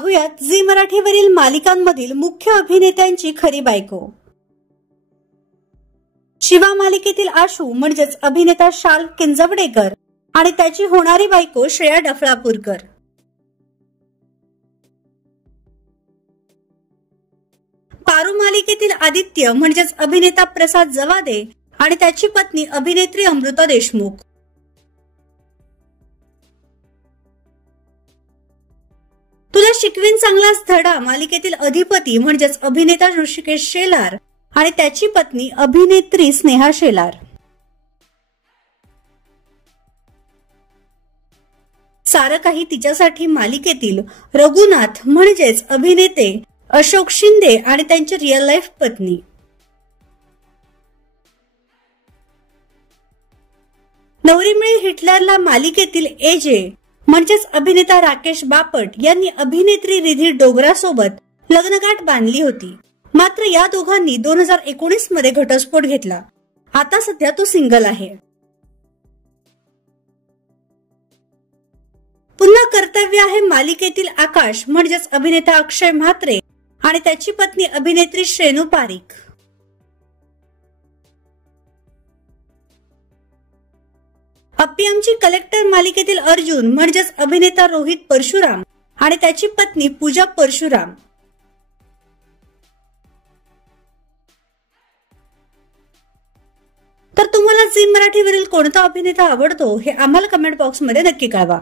पाहुयात झी मराठीवरील मालिकांमधील मुख्य अभिनेत्यांची खरी बायको। शिवा मालिकेतील आशू म्हणजेच अभिनेता शाल किंजवडेकर आणि त्याची होणारी बायको श्रेया डफळापूरकर। पारू मालिकेतील आदित्य म्हणजेच अभिनेता प्रसाद जवादे आणि त्याची पत्नी अभिनेत्री अमृता देशमुख। तुला शिकवीन चांगलाच धडा मालिकेतील अधिपती म्हणजेच अभिनेता ऋषिकेश शेलार आणि त्याची पत्नी अभिनेत्री स्नेहा शेलार। सारं काही तिच्यासाठी मालिकेतील रघुनाथ म्हणजेच अभिनेते अशोक शिंदे आणि त्यांची रिअल लाईफ पत्नी। नवरी मिळेल हिटलरला मालिकेतील एजे म्हणजेच अभिनेता राकेश बापट यांनी अभिनेत्री रिधी डोगरा सोबत लग्नगाठ बांधली होती। मात्र या दोघांनी 2019 मध्ये घटस्फोट घेतला। आता सध्या तो सिंगल आहे। पुन्हा कर्तव्य आहे मालिकेतील आकाश म्हणजेच अभिनेता अक्षय म्हात्रे आणि त्याची पत्नी अभिनेत्री श्रेणू पारिक। अप्पियमची कलेक्टर मालिकेतील अर्जुन म्हणजेच अभिनेता रोहित परशुराम आणि त्याची पत्नी पूजा परशुराम। तर तुम्हाला झी मराठीवरील कोणता अभिनेता आवडतो हे आम्हाला कमेंट बॉक्स मध्ये नक्की कळवा।